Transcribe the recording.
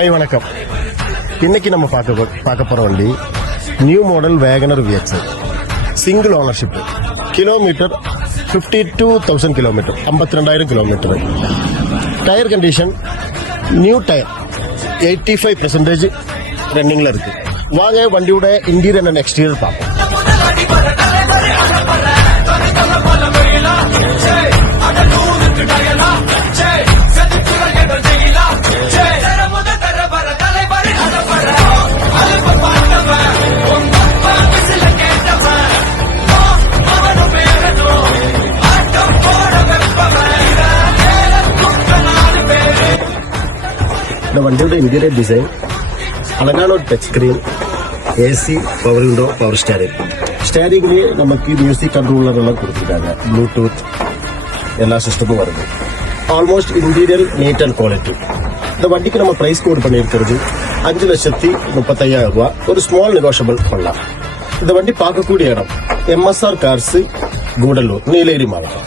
Hi வணக்கம். இன்னைக்கு நம்ம பார்க்க போற வண்டி new model WagonR VX single ownership. Kilometre 52,000 kilometre, 52,000 kilometre. Tyre condition new tyre 85% ரன்னிங்ல இருக்கு. வாங்க வண்டியோட இன்டீரியர் அண்ட் எக்ஸ்டீரியர் பார்ப்போம். இந்த வண்டியோட இன்டீரியர் டிசைன் அழகான ஒரு touch screen, AC, power window, power steering. ஸ்டேரிங்லேயே நமக்கு மியூசிக் கண்ட்ரோலர் எல்லாம் கொடுத்துருக்காங்க. ப்ளூடூத் எல்லா சிஸ்டமும் வருது. Almost interior neat and quality. இந்த வண்டிக்கு நம்ம பிரைஸ் கோட் பண்ணியிருக்கிறது 5,35,000 ரூபாய். ஒரு ஸ்மால் நெகோஷியபிள் பண்ணலாம். இந்த வண்டி பார்க்கக்கூடிய இடம் MSR கார்ஸ், கூடலூர், நீலகிரி மாவட்டம்.